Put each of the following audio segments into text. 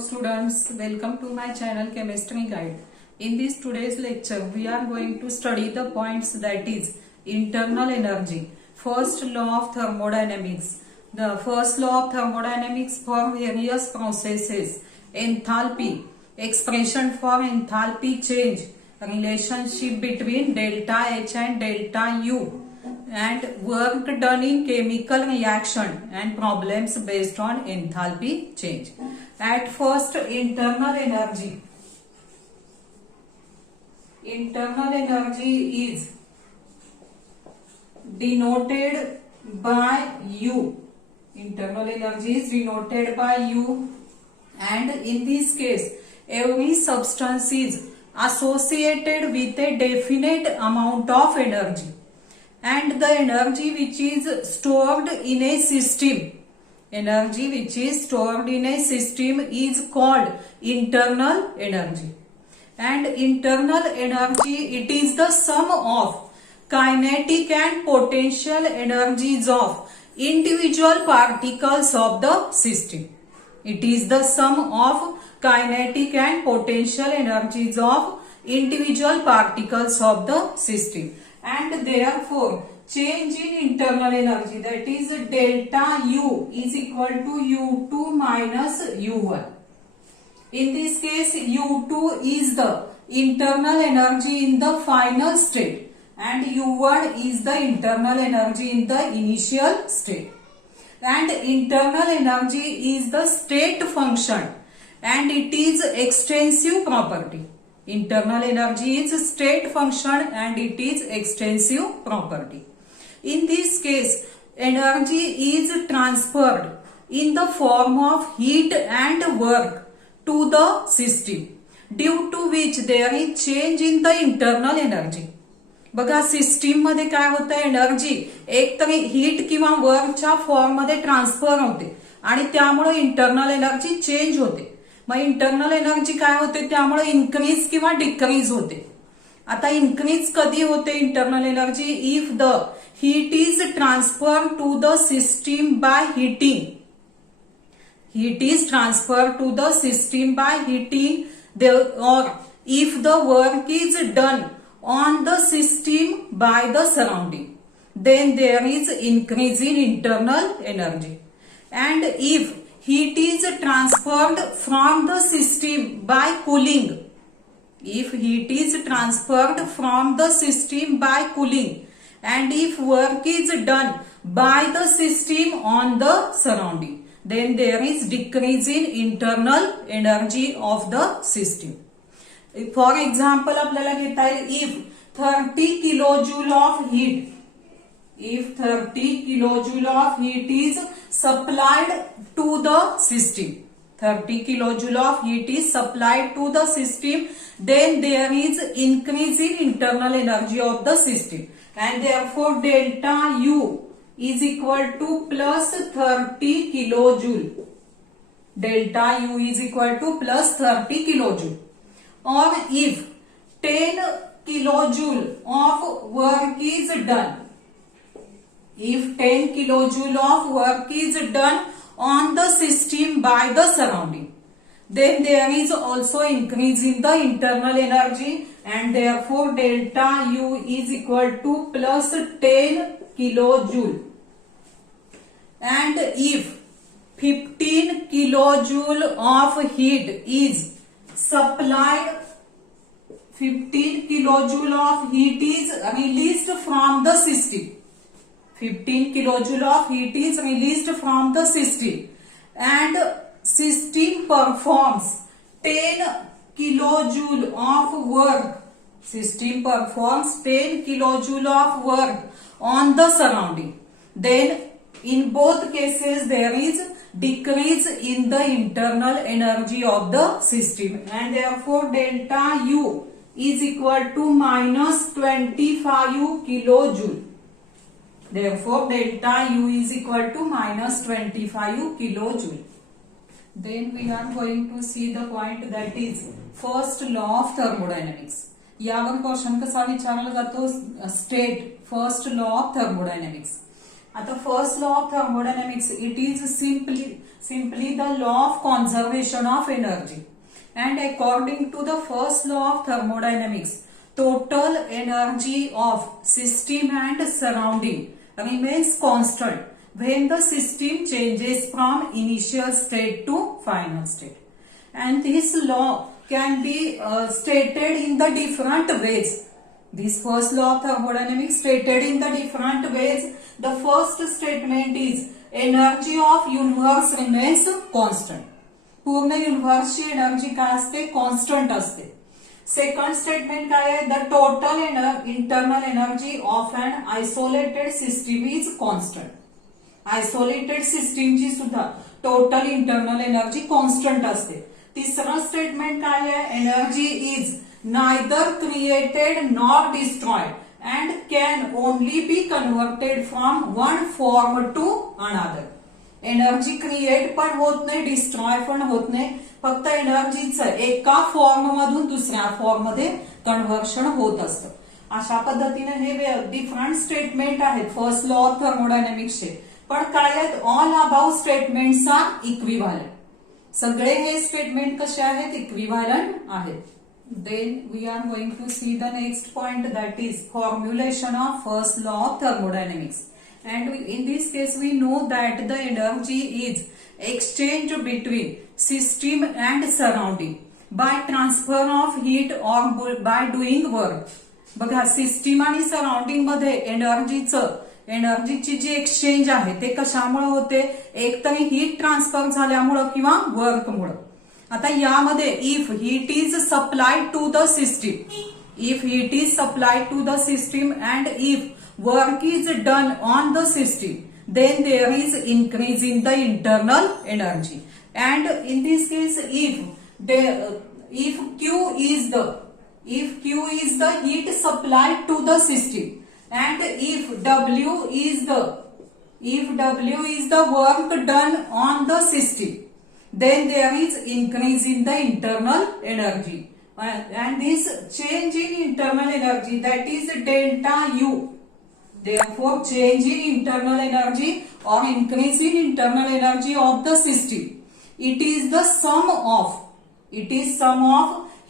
students, welcome to my channel Chemistry Guide. In this today's lecture, we are going to study the points that is internal energy, first law of thermodynamics. The first law of thermodynamics for various processes, enthalpy, expression for enthalpy change, relationship between delta H and delta U, and work done in chemical reaction and problems based on enthalpy change. At first, internal energy. Internal energy is denoted by U. Internal energy is denoted by U, and in this case, every substance is associated with a definite amount of energy, and the energy which is stored in a system, is called internal energy. And internal energy, it is the sum of kinetic and potential energies of individual particles of the system. It is the sum of kinetic and potential energies of individual particles of the system. And therefore, change in internal energy, that is delta U, is equal to U2 minus U1. In this case, U2 is the internal energy in the final state and U1 is the internal energy in the initial state. And internal energy is the state function and it is extensive property. Internal energy is state function and it is extensive property. In this case, energy is transferred in the form of heat and work to the system, due to which there is change in the internal energy. बघा system मध्ये काय होतं, energy एक तरी heat किंवा वर्कच्या form मध्ये transfer होते आणि त्यामुळे इंटरनल एनर्जी चेंज होते. मग इंटरनल एनर्जी काय होते, त्यामुळे इन्क्रीज किंवा डिक्रीज होते. आता इन्क्रीज कधी होते internal energy, if the heat is transfer to the system by heating. Heat is transferred to the system by heating, or if the work is done on the system by the surrounding, then there is increase in internal energy. And if heat is transferred from the system by cooling, and if work is done by the system on the surrounding, then there is decrease in internal energy of the system. For example, आपल्याला घेता येईल, if 30 kilojoule of heat is supplied to the system, 30 kilojoule of heat is supplied to the system, then there is increase in internal energy of the system, and therefore delta U is equal to plus 30 kilojoule. Delta U is equal to plus 30 kilojoule. Or if 10 kilojoule of work is done, on the system by the surrounding, then there is also increase in the internal energy, and therefore delta U is equal to plus 10 kilojoule. And if 15 kilojoule of heat is supplied, 15 kilojoule of heat is released from the system. 15 kilojoule of heat is released from the system, and system performs 10 kilojoule of work. System performs 10 kilojoule of work on the surrounding. Then in both cases there is decrease in the internal energy of the system, and therefore delta U is equal to minus 25 kilojoule. Therefore delta U is equal to minus 25 kilojoule. Then we are going to see the point that is first law of thermodynamics. यावर question कसा विचारला जातो, state first law of thermodynamics. आता first law of thermodynamics, it is simply the law of conservation of energy, and according to the first law of thermodynamics, total energy of system and surrounding remains constant when the system changes from initial state to final state. And this law can be stated in the different ways. This first law of thermodynamics stated in the different ways. The first statement is energy of universe remains constant. पूर्ण युनिव्हर्सची energy काय असते? Constant असते. Second statement काय आहे? The total internal energy of an isolated system is constant. Isolated सिस्टीमची सुद्धा total internal energy constant असते. तिसरं स्टेटमेंट काय आहे? Energy is neither created nor destroyed and can only be converted from one form to another. Energy create पण होत नाही, destroy पण होत नाही, फक्त एनर्जीचं एका फॉर्म मधून दुसऱ्या फॉर्म मध्ये कन्व्हर्शन होत असतं. अशा पद्धतीने हे डिफरंट स्टेटमेंट आहेत फर्स्ट लॉ ऑफ थर्मोडायनेमिक्सचे. पण काय आहेत? All about statements are equivalent. सगळे हे स्टेटमेंट कसे आहेत? इक्विव्हॅलंट आहेत. Then we are going to see the next point, that is formulation of first law of thermodynamics. And in this case we know that the energy is exchanged between system and surrounding by transfer of heat or by doing work. बघा, system आणि surrounding मध्ये एनर्जीची जी exchange आहे ते कशामुळे होते? एक तर हीट ट्रान्सफर झाल्यामुळं किंवा वर्कमुळं. आता यामध्ये if heat is supplied to the system and if work is done on the system, then there is increase in the internal energy. And in this case, if Q is the heat supplied to the system, and if W is the work done on the system, then there is increase in the internal energy, and this change in internal energy, that is delta U. Therefore, change in internal energy or increase in internal energy of the system, it is sum of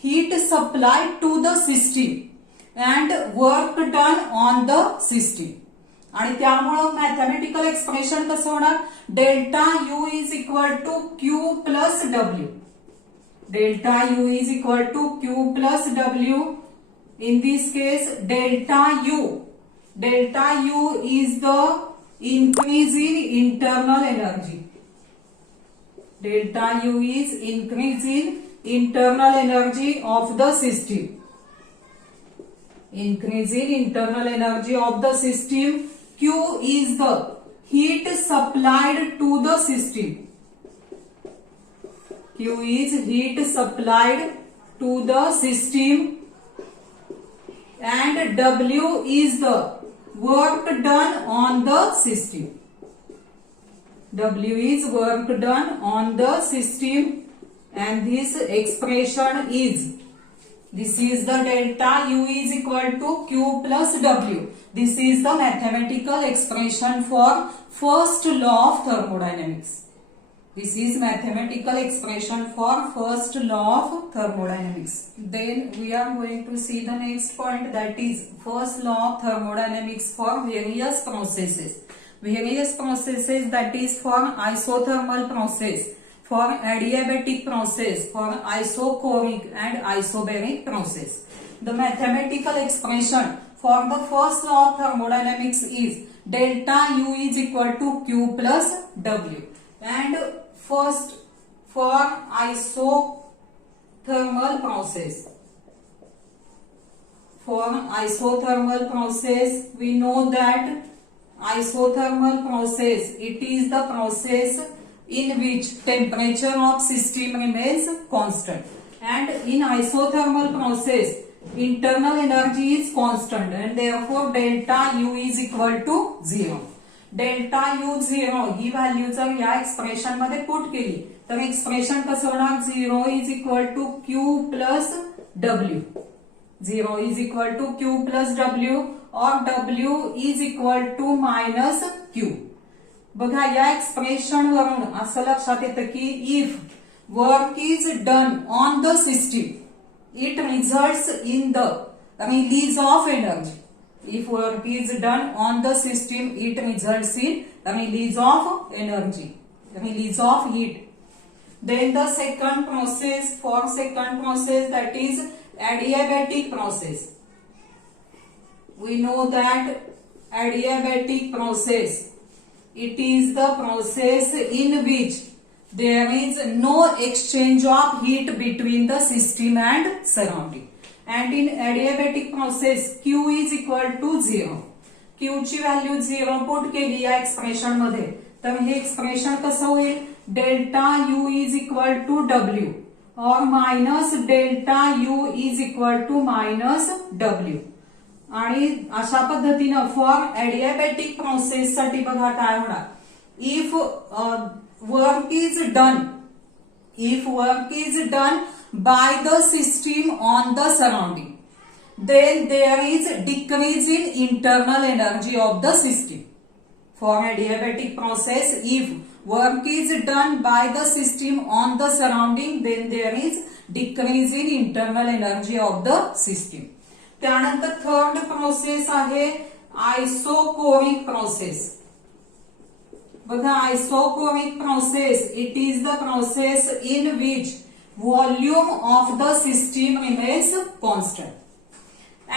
heat supplied to the system and work done on the system. आणि त्यामुळं mathematical expression कसं होणार? Delta U is equal to Q plus W. Delta U is equal to Q plus W. In this case delta U is the increase in internal energy. Delta U is increase in internal energy of the system. Increase in internal energy of the system. Q is the heat supplied to the system. Q is heat supplied to the system, and W is the work done on the system. W is work done on the system, and this expression is, this is the delta U is equal to Q plus W. This is the mathematical expression for first law of thermodynamics. This is mathematical expression for first law of thermodynamics. Then we are going to see the next point, that is first law of thermodynamics for various processes. Various processes, that is for isothermal process, for adiabatic process, for isochoric and isobaric process. The mathematical expression for the first law of thermodynamics is delta U is equal to Q plus W. And first, for isothermal process, we know that isothermal process, it is the process in which temperature of system remains constant, and in isothermal process internal energy is constant, and therefore delta U is equal to 0. Delta U 0 he value जर या expression मध्ये put केली तर expression कसं होणार? 0 is equal to Q plus W. 0 is equal to Q plus W, or W is equal to minus Q. बघा या expression वरून असं लक्षात येतं की if work is done on the system it results in the release of energy. If work is done on the system, it results in release of energy, release of heat. Then the second process, that is adiabatic process. We know that adiabatic process, it is the process in which there is no exchange of heat between the system and surrounding. And in adiabatic process Q is equal to 0. Q ची value 0 put केली या expression मध्ये तर हे expression कसं होईल delta U is equal to W or minus delta U is equal to minus W. आणि अशा पद्धतीनं फॉर adiabatic प्रोसेस साठी बघा काय होणार if work is done by the system on the surrounding, then there is decrease in internal energy of the system. For adiabatic process, if work is done by the system on the surrounding, then there is decrease in internal energy of the system. त्यानंतर third process आहे isochoric process. बघा isochoric process it is the process in which volume of the system remains constant.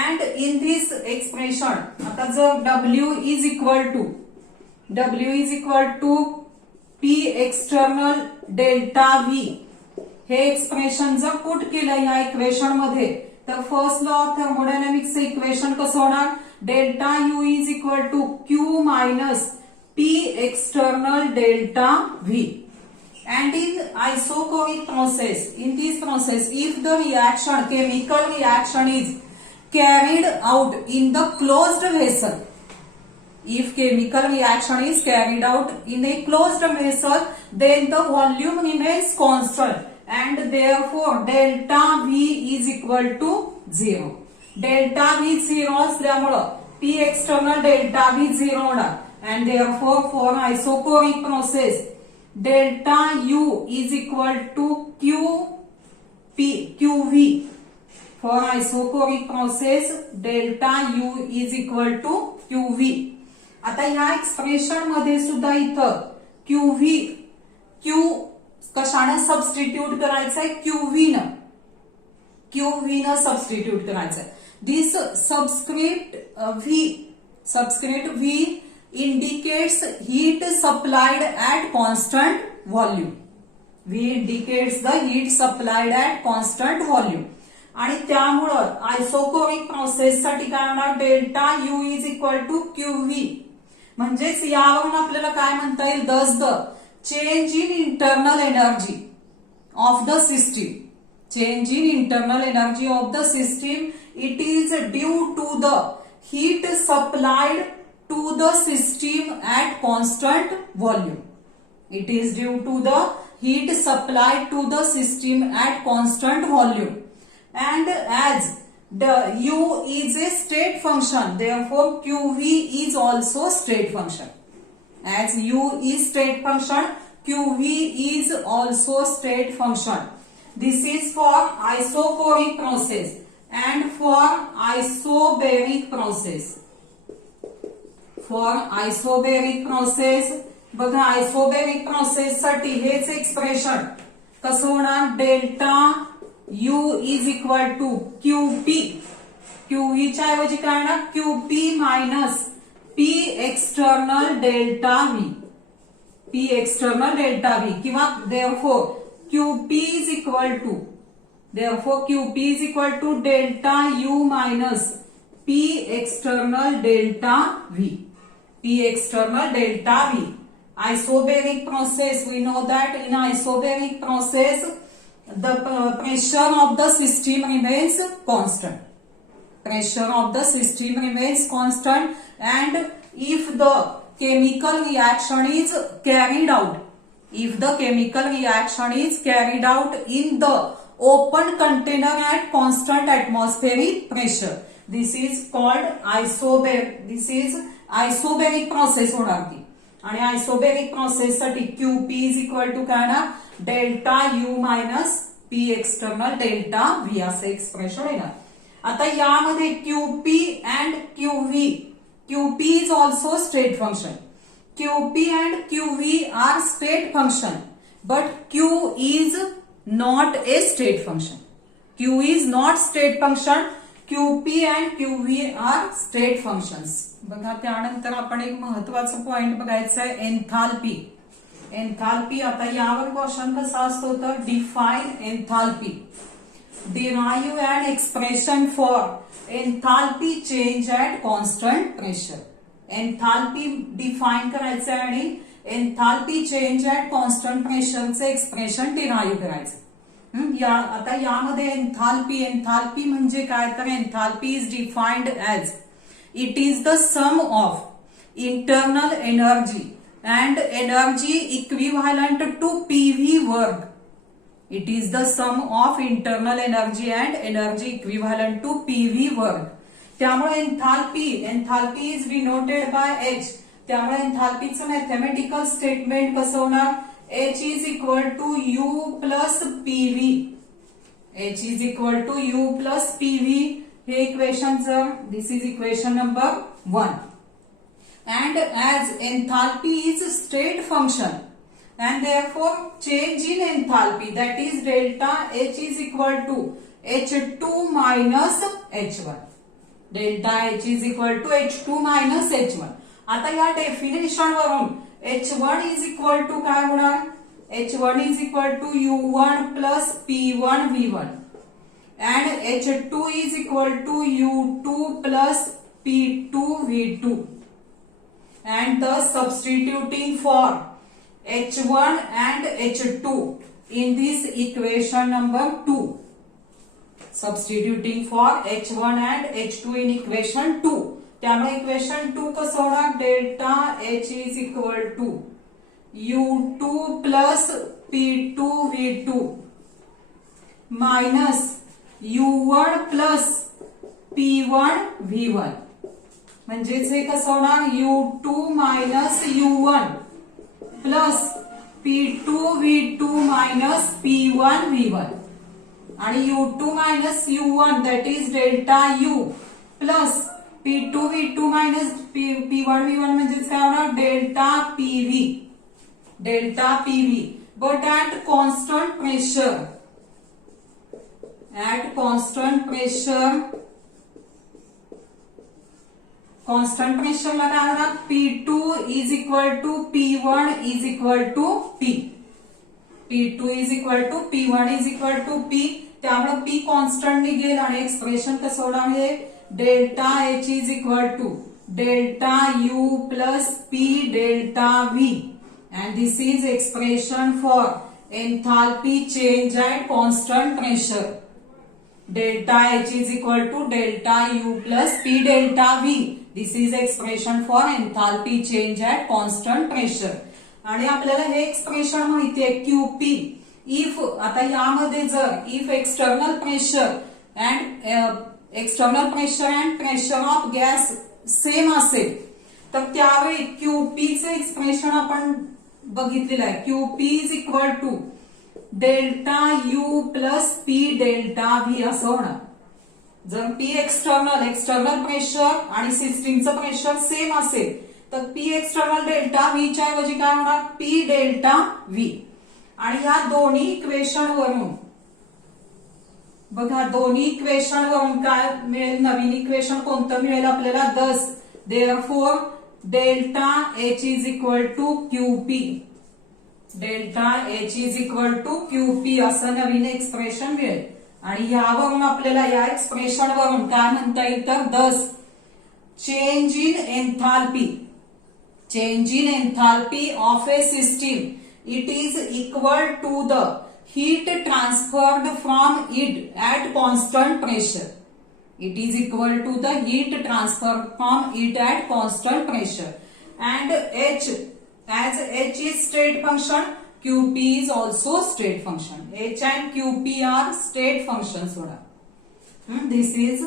And in this expression, आता जर W is equal to P external delta V हे expression जर put केलं या equation मध्ये तर first law of thermodynamics equation कसं होणार delta U is equal to Q minus P external delta V. And in isochoric process, in this process, if the chemical reaction is carried out in the closed vessel, if chemical reaction is carried out in a closed vessel, then the volume remains constant and therefore delta V is equal to 0. Delta V 0 असल्यामुळं P external delta V 0 होणार and therefore for isochoric process delta U is equal to QV. For isochoric process delta U is equal to QV. आता ह्या expression मध्ये सुद्धा इथं Q कशानं substitute करायचंय QV न substitute करायचंय. दिस subscript V indicates heat supplied at constant volume. V indicates the heat supplied at constant volume. आणि त्यामुळं आयसोकोरिक प्रोसेस साठी काय होणार delta U is equal to QV. म्हणजेच यावरून आपल्याला काय म्हणता येईल thus the change in internal energy of the system. Change in internal energy of the system, it is due to the heat supplied to the system at constant volume. It is due to the heat supplied to the system at constant volume. And as the U is a state function, therefore QV is also state function. As U is state function, QV is also state function. This is for isochoric process and for isobaric process. For isobaric process, बघा आयसोबेरिक process साठी हेच expression कसं होणार delta U is equal to QP. QV च्या ऐवजी काय होणार QP minus P external delta V. P external delta V किंवा therefore QP is equal to delta U minus P external delta V. P external delta V. Isobaric process, we know that in isobaric process the pressure of the system remains constant. Pressure of the system remains constant, and if the chemical reaction is carried out, in the open container at constant atmospheric pressure, this is called this is isobaric process होणार ती. आणि isobaric process साठी QP is equal to काय ना delta U minus P external delta V असं expression येणार. आता यामध्ये QP and QP is also state function. QP and QV are state function, but Q is not a state function. Q is not state function. QP and QV are state functions. बघा त्यानंतर आपण एक महत्वाचं point बघायचं आहे enthalpy. Enthalpy आता यावर question कसा असतो तर define enthalpy. Derive an expression for enthalpy change at constant pressure. Enthalpy define करायचं आणि enthalpy change at constant pressure चे एक्सप्रेशन डिराईव्ह करायचं. आता यामध्ये एन्थाल्पी म्हणजे काय तर enthalpy is defined as it is the sum of internal energy and energy equivalent to PV work. It is the sum of internal energy and energy equivalent to PV work. त्यामुळे enthalpy is denoted by H. त्यामुळे एन्थाल्पीचं mathematical statement कसं होणार H is equal to U plus PV. H is equal to U plus PV हे इक्वेशनचं this is equation number 1. And as enthalpy is state function and therefore change in enthalpy that is delta H is equal to H2 minus H1. Delta H is equal to H2 minus H1. आता या definition वरून H1 is equal to काय होणार H1 is equal to U1 plus P1 V1 and H2 is equal to U2 plus P2 V2 and thus substituting for H1 and H2 in this equation number 2. Substituting for H1 and H2 in equation 2. त्यामुळे equation 2 कसं होणार delta H is equal to U2 plus P2 V2 minus U1 plus P1 V1. म्हणजेच हे कसं होणार U2 minus U1 plus P2 V2 minus P1 V1 आणि U2 minus U1 that is delta U plus P2 V2 minus P1 V1 म्हणजेच काय होणार delta PV. But at constant प्रेशरला काय होणार P2 is equal to P1 is equal to P. P2 is equal to P1 is equal to P. त्यामुळे P constant निघेल आणि expression कसं होणार आहे delta H is equal to delta U plus P delta V and this is expression for enthalpy change at constant pressure. Delta H is equal to delta U plus P delta V. This is expression for enthalpy change at constant pressure. आणि आपल्याला हे expression माहिती आहे QP. If आता यामध्ये जर if external pressure and pressure of gas same असेल तर त्यावेळी QPचं एक्सप्रेशन आपण बघितलेलं आहे. QP is equal to delta U plus P delta V असं होणार. जर P एक्सटर्नल प्रेशर आणि सिस्टीमचं प्रेशर सेम असेल तर P एक्सटर्नल डेल्टा V च्या ऐवजी काय होणार P डेल्टा V. आणि या दोन्ही इक्वेशन वरून बघा दोन्ही इक्वेशन वरून काय मिळेल नवीन इक्वेशन कोणतं मिळेल आपल्याला 10. Therefore delta H is equal to QP. Delta H is equal to QP असं नवीन एक्सप्रेशन मिळेल. आणि यावरून आपल्याला या एक्सप्रेशन वरून काय म्हणता येईल तर 10 change in enthalpy of a system it is equal to the heat transferred from it at constant pressure. It is equal to the heat transferred from it at constant pressure. And H, as H is state function, QP is also state function. H and QP are state functions. This is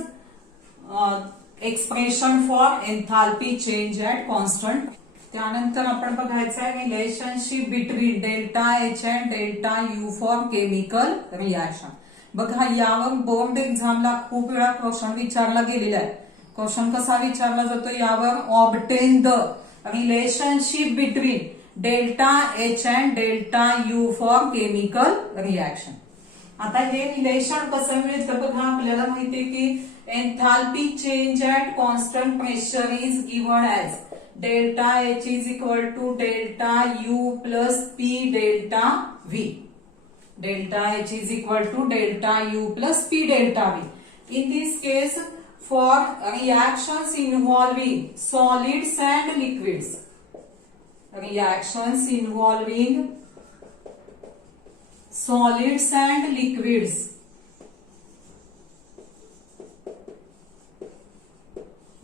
expression for enthalpy change at constant. त्यानंतर आपण बघायचं आहे relationship between delta H and delta U for chemical reaction. बघा यावर board एक्झामला खूप वेळा question विचारला गेलेला आहे. क्वेश्चन कसा विचारला जातो यावर, obtain the relationship between delta H and delta U for chemical reaction. आता हे रिलेशन कसं मिळतं बघा, आपल्याला माहितीये की enthalpy change at constant pressure is given as delta H is equal to delta U plus P delta V. Delta H is equal to delta U plus P delta V. In this case, for reactions involving solids and liquids, reactions involving solids and liquids,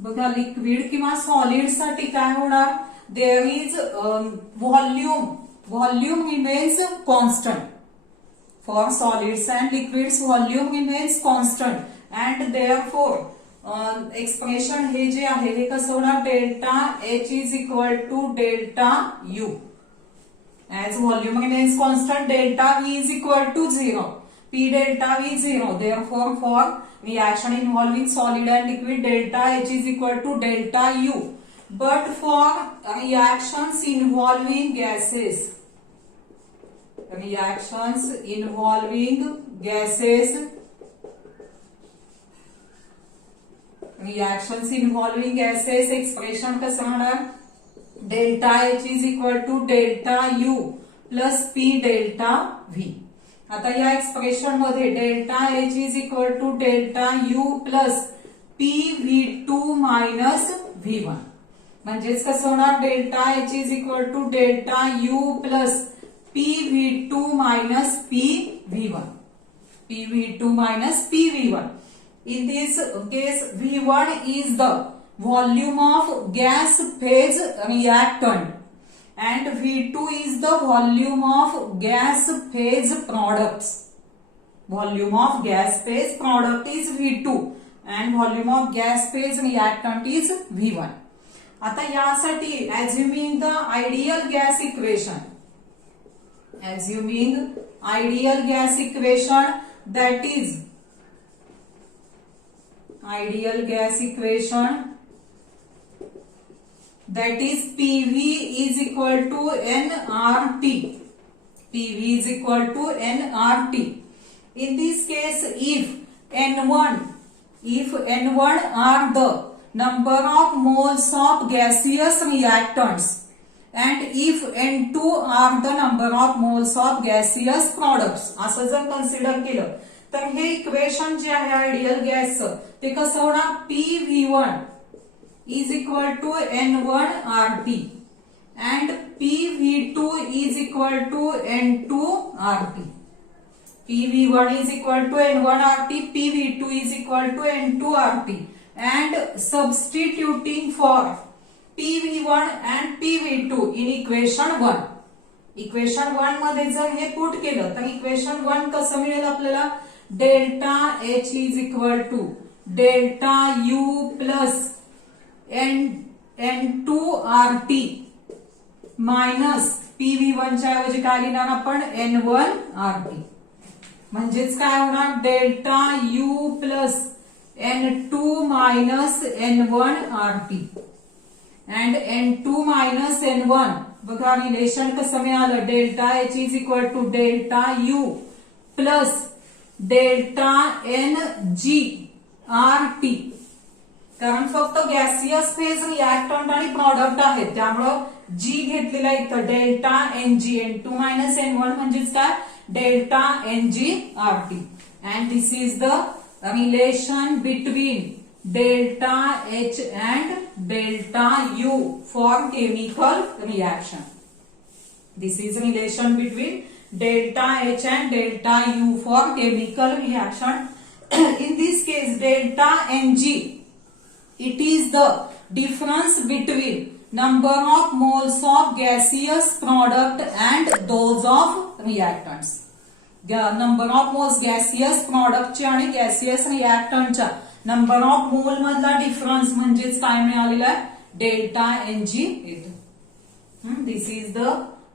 बघा liquid किंवा solid साठी काय होणार, there is volume remains constant. For solids and liquids volume remains constant and therefore expression हे जे आहे हे कसं होणार, delta H is equal to delta U. As volume remains constant, delta V is equal to 0. P delta V 0. Therefore, for reaction involving solid and liquid, delta H is equal to delta U. But for reactions involving gases, expression कसं होणार, delta H is equal to delta U plus P delta V. आता या expression मध्ये delta H is equal to delta U plus P V two minus V one. म्हणजेच कसं होणार, delta H is equal to delta U plus P V two minus P V one. P V two minus P V one. In this case, V1 is the volume of gas phase reactant and V2 is the volume of gas phase products. Volume of gas phase product is V2 and volume of gas phase reactant is V1. आता यासाठी assuming the ideal gas equation, that is PV is equal to nRT. PV is equal to nRT. In this case, if N1 are the number of moles of gaseous reactants and if N2 are the number of moles of gaseous products, असं जर consider केलं तर हे equation जे आहे ideal गॅसचं ते कसं होणार, PV1 is equal to N1RT and PV2 is equal to N2RT. PV1 is equal to N1RT, PV2 is equal to N2RT and substituting for PV1 and PV2 in equation 1. Equation 1 मध्ये जर हे put केलं तर equation 1 कसं मिळेल आपल्याला, delta H is equal to delta U plus N2RT minus PV1 च्या ऐवजी काय लिहिणार आपण, N1RT. म्हणजेच काय होणार, delta U plus N2 minus N1RT and N2 minus N1. बघा रिलेशन कसं मिळालं, delta H is equal to delta U plus delta NGRT. कारण फक्त गॅसियस फेज रिॲक्टंट आणि प्रॉडक्ट आहेत त्यामुळं जी घेतलेला इथं delta NG, N2 minus N1 म्हणजेच काय, delta NGRT. And this is the relation between delta H and delta U for chemical reaction. This is relation between delta H and delta U for chemical reaction. In this case, delta Ng, it is the difference between number of moles of gaseous product and those of reactants. Number of moles gaseous product चे आणि gaseous reactant च्या number of mole मधला difference म्हणजेच काय मिळालेला आहे, delta N g येतो. This is the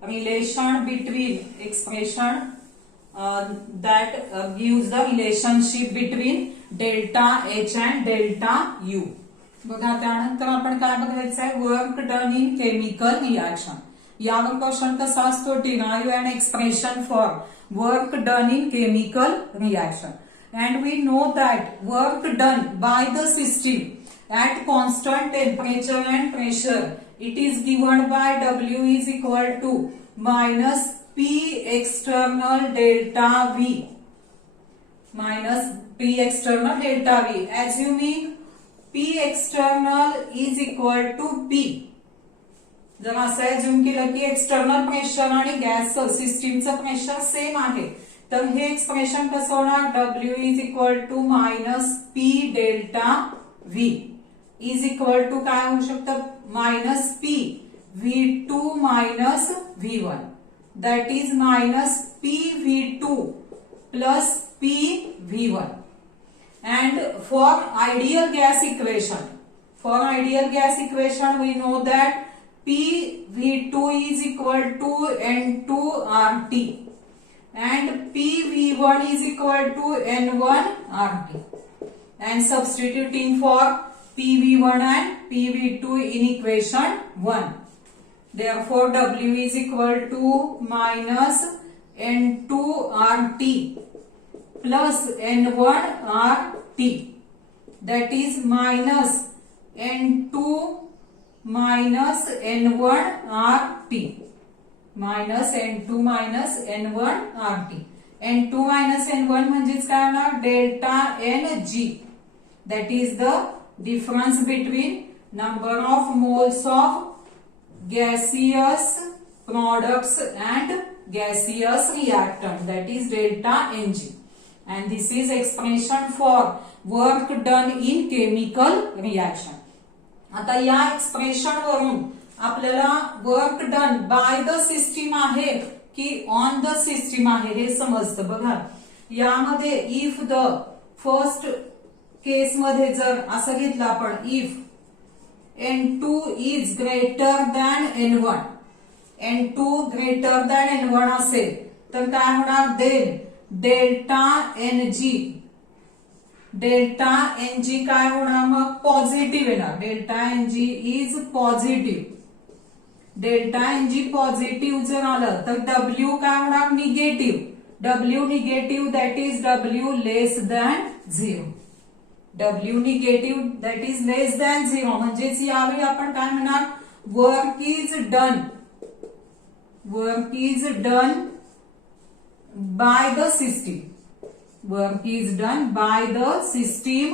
relation between expression that gives the relationship between delta H and delta U. बघा त्यानंतर आपण काय बघायचं आहे, work done in chemical reaction. यावर क्वेश्चन कसा असतो, derive and expression for work done in chemical reaction. And we know that work done by the system at constant temperature and pressure, it is given by W is equal to minus P external delta V minus P external delta V, assuming P external is equal to P. जर असं assume केलं की external pressure आणि gas सिस्टीमचं pressure same आहे, तर हे expression कसं होणार, W is equal to minus P delta V is equal to काय होऊ शकतं, minus P V2 minus V1. That is minus PV2 plus PV1. And for ideal gas equation, we know that PV2 is equal to N2RT and PV1 is equal to N1RT. And substituting for PV1 and PV2 in equation 1. Therefore, W is equal to minus N2RT plus N1RT. That is minus N2 minus N1RT. Minus N2 minus N1RT. N2 minus N1 म्हणजेच काय होणार, delta Ng. That is the difference between number of moles of gaseous products and gaseous reactant, that is delta Ng. And this is expression for work done in chemical reaction. आता या expression वरून आपल्याला work done by the system आहे की on the system आहे हे समजतं. बघा यामध्ये इफ द फर्स्ट केस मध्ये जर असं घेतलं आपण, if N2 is greater than N1, N2 greater than N1 असेल तर काय होणार, देन डेल्टा Ng काय होणार, मग पॉझिटिव्ह येणार. Delta Ng is positive. Delta Ng positive जर आलं तर W काय होणार, negative. W negative, that is W less than 0. W negative that is less than 0 म्हणजेच यावेळी आपण काय म्हणणार, work is done by the system. Work is done by the system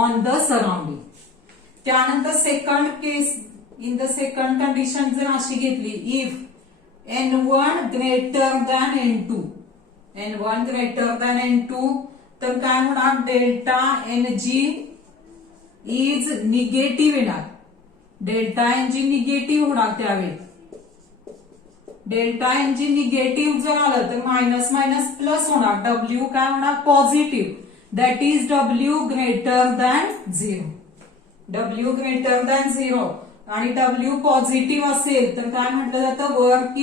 on the surrounding. त्यानंतर second case, in the second condition जर अशी घेतली, if N1 greater than N2, N1 greater than N2 तर काय होणार, डेल्टा Ng इज निगेटिव्ह येणार. Delta Ng negative होणार. त्यावेळी डेल्टा Ng निगेटिव्ह जर आलं तर मायनस मायनस प्लस होणार. W काय होणार, positive. That is W greater than 0. W greater than 0 आणि W पॉझिटिव्ह असेल तर काय म्हटलं जातं, work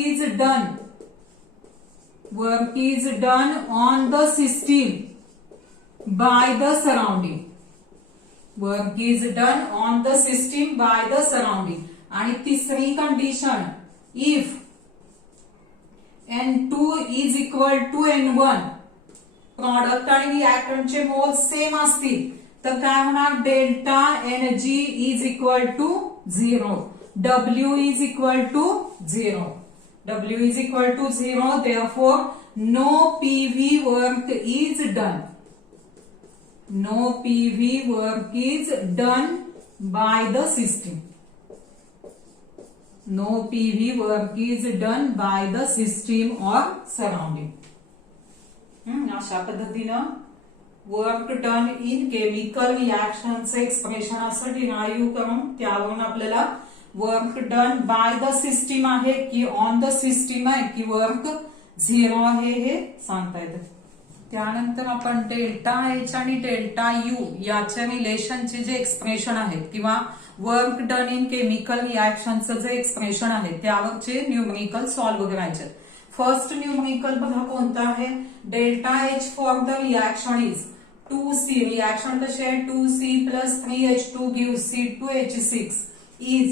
is done on the system by the surrounding. Work is done on the system by the surrounding. आणि तिसरी condition, if N2 is equal to N1, product आणि रिएक्टंटचे मोल सेम असतील तर काय होणार, delta Ng is equal to 0. W is equal to 0. W is equal to 0. Therefore, no PV work is done. No PV work is done by the system. No PV work is done by the system or surrounding. अशा पद्धतीनं work done in chemical रिएक्शनचं expression असं derive करून त्यावरून आपल्याला work done by the system आहे की on the system आहे की वर्क 0 आहे हे सांगता येतं. त्यानंतर आपण डेल्टा एच आणि डेल्टा यू याच्या रिलेशनचे जे एक्सप्रेशन आहेत किंवा वर्क डन इन केमिकल रिॲक्शनचं जे एक्सप्रेशन आहे त्यावरचे न्यूमरिकल सॉल्व्ह करायचे. फर्स्ट न्यूमरिकल बघा कोणतं आहे. Delta H for the reaction is 2C. Reaction कशी आहे 2C plus 3H2 gives C2H6 is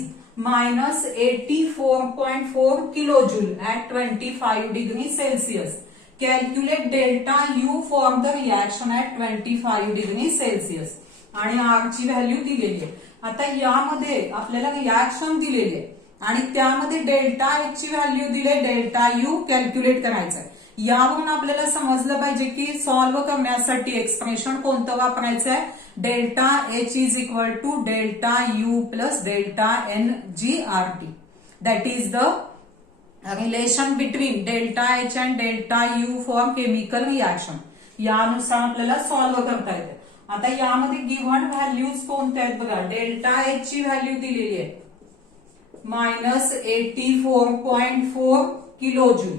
minus 84.4 kilojoule at 25 degrees Celsius. Calculate delta U for the reaction at 25 degrees Celsius. आणि R ची value दिलेली आहे. आता यामध्ये आपल्याला रिॲक्शन दिलेली आहे आणि त्यामध्ये डेल्टा एच ची व्हॅल्यू दिले, डेल्टा यू कॅल्क्युलेट करायचं आहे. यावरून आपल्याला समजलं पाहिजे की सॉल्व्ह करण्यासाठी एक्सप्रेशन कोणतं वापरायचं आहे. Delta H is equal to delta U plus delta N G R T. That is the relation between delta H and delta U for chemical reaction. यानुसार आपल्याला सॉल्व्ह करता येते. आता यामध्ये गिव्हन व्हॅल्यूज कोणत्या आहेत बघा. डेल्टा एच ची व्हॅल्यू दिलेली आहे -84.4 किलोजूल.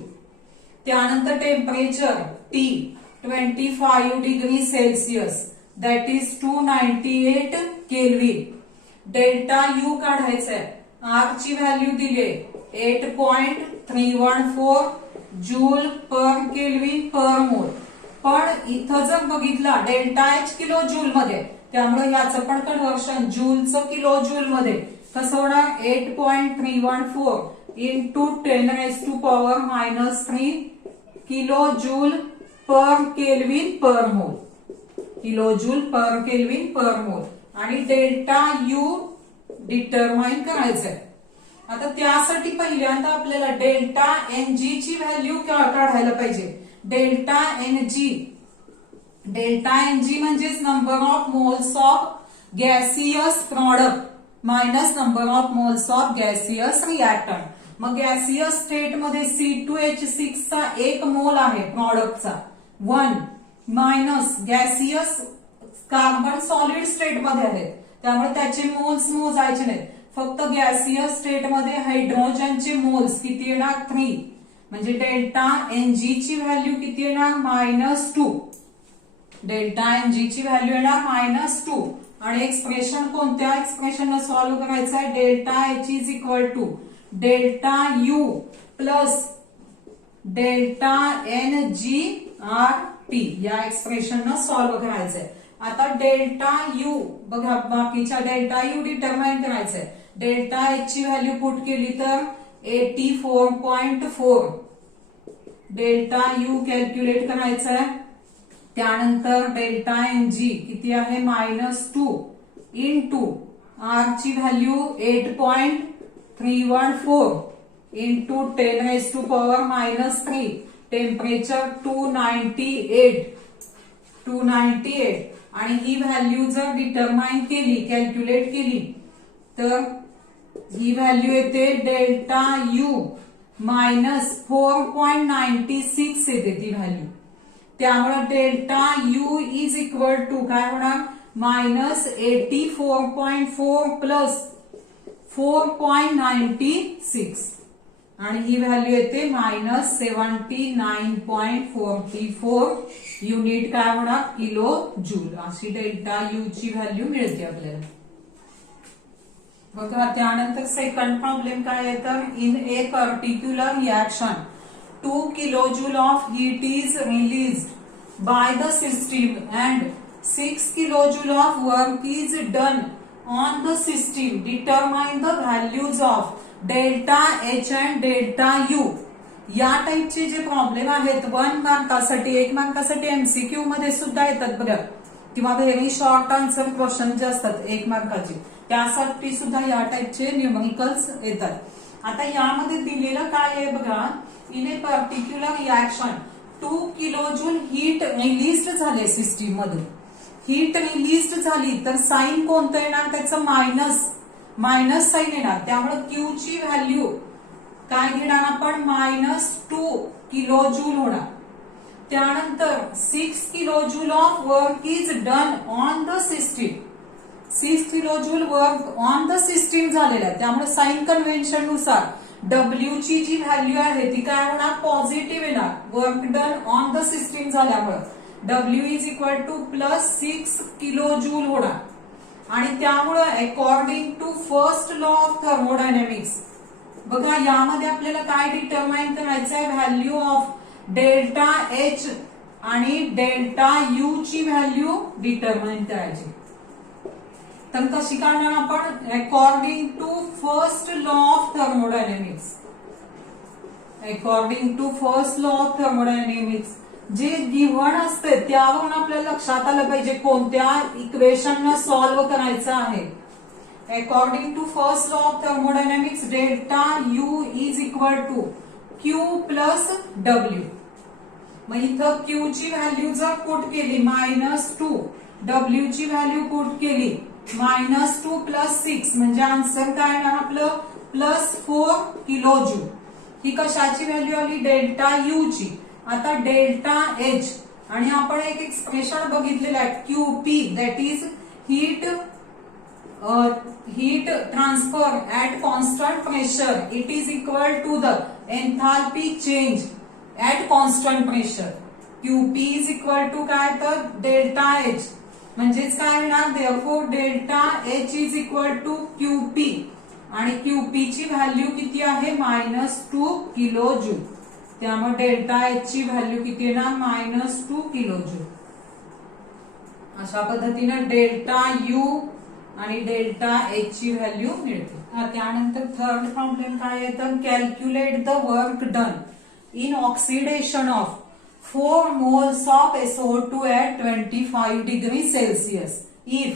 त्यानंतर temperature T 25 degree Celsius that is 298 kelvin. Delta U काढायचा आहे. आर ची व्हॅल्यू दिली 8.314 जूल पर केल्विन पर मोल. पण इथं जर बघितला डेल्टा एच किलो जूल मध्ये, त्यामुळे याचं पण कन्व्हर्शन जूलचं किलो जूल मध्ये कसं होणार 8.314 into 10⁻⁻³ kilo joule per kelvin per mole. Kilo joule per kelvin per mole. आणि डेल्टा यू डिटरमाइन करायचंय. आता त्यासाठी पहिल्यांदा आपल्याला डेल्टा एन जी ची व्हॅल्यू काढायला पाहिजे. डेल्टा एन जी म्हणजेच number of moles of gaseous product minus number of moles of gaseous reactant. मग गॅसियस स्टेट मध्ये C2H6 चा 1 मोल आहे प्रॉडक्टचा 1 minus gaseous carbon solid state मध्ये आहेत त्यामुळे त्याचे मोल्स मोजायचे नाहीत. फक्त गॅसियस स्टेट मध्ये हायड्रोजनचे मोल्स किती येणार 3. म्हणजे डेल्टा एन जी ची व्हॅल्यू किती येणार -2. डेल्टा एन जी ची व्हॅल्यू येणार -2. आणि एक्सप्रेशन कोणत्या एक्सप्रेशन सॉल्व्ह करायचं आहे. Delta H is equal to delta U plus delta N G R T या एक्सप्रेशन सॉल्व्ह करायचंय. आता डेल्टा यू बघा बाकीच्या डेल्टा यू डिटरमाइन करायचंय. डेल्टा एच ची व्हॅल्यू पुट केली तर 84.4. डेल्टा यू कॅल्क्युलेट करायचंय. त्यानंतर डेल्टा एन जी किती आहे -2 इंटू आर ची व्हॅल्यू 8.314 इंटू 10⁻⁻³ टेम्परेचर 298 आणि ही व्हॅल्यू जर डिटरमाइन केली कॅल्क्युलेट केली तर ही व्हॅल्यू येते डेल्टा यू -4.96 येते ती व्हॅल्यू. त्यामुळे delta U is equal to काय होणार -84.4 प्लस 4.96 आणि ही व्हॅल्यू येते -79.44 युनिट काय होणार किलो जूल. अशी डेल्टा यू ची व्हॅल्यू मिळते आपल्याला. बघा त्यानंतर सेकंड प्रॉब्लेम काय आहे तर in A particular reaction 2 kilojule of heat is released by the system and 6 kilojule of work is done on the system. Determine the values of delta H and delta U. या टाइपचे जे problem आहेत 1 मार्कासाठी 1 मार्कासाठी MCQ मध्ये सुद्धा येतात बघा किंवा very short answer question जे असतात 1 मार्काचे त्यासाठी सुद्धा या टाइपचे न्यूमरिकल्स येतात. आता यामध्ये दिलेलं काय आहे बघा. In A particular reaction 2 kilojule heat release झाले सिस्टीम मधून. हीट रिलीज झाली तर साइन कोणतं येणार त्याचं मायनस साइन येणार. त्यामुळे क्यू ची व्हॅल्यू काय घेणार आपण -2 kilojule होणार. त्यानंतर 6 kilojule of work is done on the system. 6 kilojule work on the system झालेला आहे त्यामुळे साइन कन्व्हेन्शन नुसार डब्ल्यू ची जी व्हॅल्यू आहे ती काय होणार पॉझिटिव्ह येणार work done on the system झाल्यामुळे. W is equal to plus 6 kilo joule होणार आणि त्यामुळं according to first law of thermodynamics बघा यामध्ये आपल्याला काय डिटरमाइन करायचं आहे व्हॅल्यू ऑफ डेल्टा एच आणि डेल्टा यू ची व्हॅल्यू डिटरमाइन करायची. तर कशी काढणार आपण according to first law of thermodynamics. According to first law of thermodynamics जे गिव्हन असते त्यावरून आपल्याला लक्षात आलं पाहिजे कोणत्या इक्वेशन सॉल्व्ह करायचं आहे. According to first law of thermodynamics delta U is equal to Q plus W. मग इथं क्यू ची व्हॅल्यू जर पुट केली -2, डब्ल्यू ची व्हॅल्यू पुट केली -2 प्लस 6 म्हणजे आन्सर काय येणार आपलं +4 किलो जूल. ही कशाची व्हॅल्यू आली डेल्टा यू ची. आता डेल्टा एच आणि आपण एक एक्सप्रेशन बघितलेलं आहे QP that is heat transfer at constant pressure. It is equal to the enthalpy change at constant pressure. QP is equal to काय तर डेल्टा H म्हणजेच काय होणार therefore delta H is equal to QP आणि QP ची value किती आहे -2 kilo joule. त्यामुळे डेल्टा H ची व्हॅल्यू किती येणार -2 किलो जूल. अशा पद्धतीने डेल्टा U आणि डेल्टा एच ची व्हॅल्यू मिळते. त्यानंतर थर्ड प्रॉब्लेम काय आहे तर calculate the work done in oxidation of 4 moles of SO2 at 25 degrees Celsius if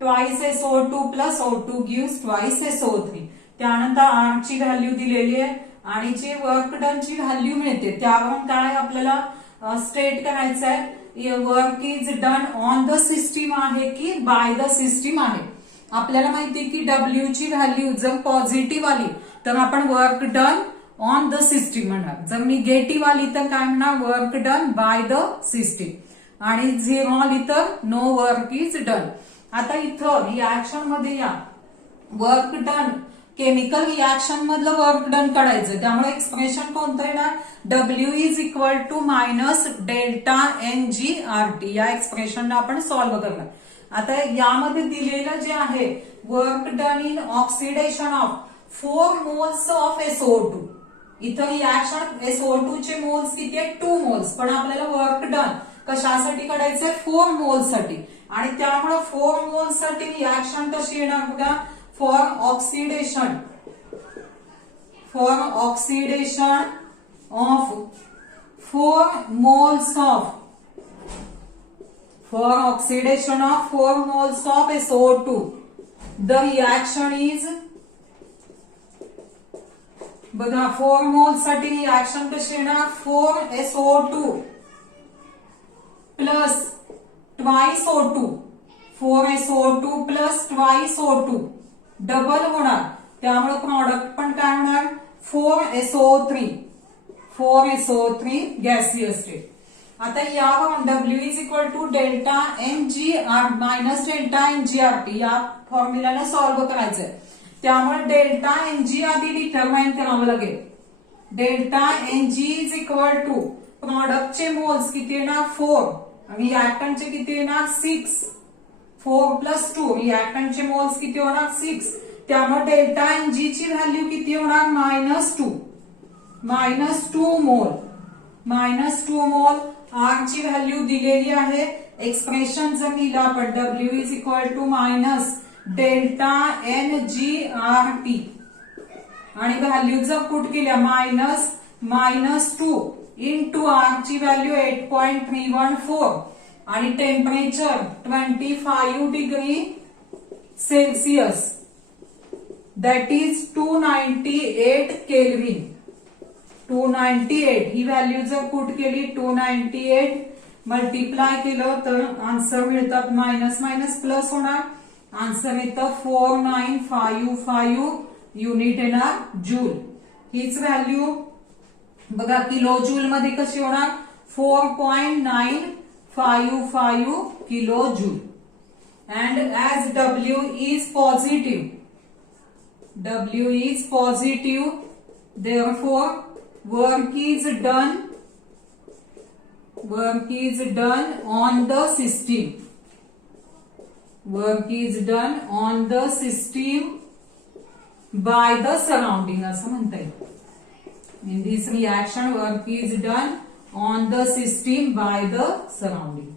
twice SO2 plus O2 gives twice SO3. त्यानंतर R ची व्हॅल्यू दिलेली आहे आणि जे वर्क डन ची व्हॅल्यू मिळते त्यावरून काय आपल्याला स्टेट करायचं आहे work is done on the system आहे की बाय द सिस्टीम आहे. आपल्याला माहिती आहे की डब्ल्यू ची व्हॅल्यू जर पॉझिटिव्ह आली तर आपण work done on the system म्हणणार. जर निगेटिव्ह आली तर काय म्हणणार work done by the system आणि 0 आली तर नो वर्क इज डन. आता इथं रिॲक्शन मध्ये या वर्क डन केमिकल रिॲक्शन मधलं वर्क डन काढायचं. त्यामुळे एक्सप्रेशन कोणतं येणार W is equal to minus delta NgRT. या एक्सप्रेशनला आपण सॉल्व्ह करणार. आता यामध्ये दिलेलं जे आहे work done in oxidation of 4 moles of SO2. इथं रिॲक्शन SO2 चे मोल्स किती आहेत 2 moles पण आपल्याला वर्क डन कशासाठी काढायचंय 4 moles साठी आणि त्यामुळे 4 moles साठी रिॲक्शन कशी येणार बघा for oxidation of 4 moles of SO2 the reaction is बघा 4 moles साठी रिॲक्शन कशी येणार 4SO2 plus twice O2 4SO2 plus twice O2 double होणार. त्यामुळे प्रॉडक्ट पण काय होणार 4SO3 गॅसियस स्टेट. आता यावरून W is equal to delta NgR minus delta NgRT या फॉर्म्युलाला सॉल्व्ह करायचंय. त्यामुळे डेल्टा Ng आधी डिटरमाइन करावं लागेल. Delta Ng is equal to प्रॉडक्टचे मोल्स किती येणार 4 आणि रिॲक्टंटचे किती येणार 6. 4 प्लस 2 रिॲक्टंटचे मोल्स किती होणार 6. त्यामुळे डेल्टा Ng ची व्हॅल्यू किती होणार -2 मोल. R ची व्हॅल्यू दिलेली आहे. एक्सप्रेशन जर लिहिलं आपण W is equal to minus delta NgRT आणि व्हॅल्यू जर पुट केल्या -2 इंटू R ची व्हॅल्यू 8.314 आणि temperature 25 degree Celsius that is 298 Kelvin. 298 ही व्हॅल्यू जर पुट केली 298 मल्टिप्लाय केलं तर आन्सर मिळतात मायनस मायनस प्लस होणार. आन्सर येतं 4955 युनिट येणार जूल. हीच व्हॅल्यू बघा किलो जूल मध्ये कशी होणार 4.955 kilo joule. And as W is positive therefore work is done work is done on the system. Work is done on the system by the surrounding असं म्हणता येईल. In this reaction, work is done on the system by the surrounding.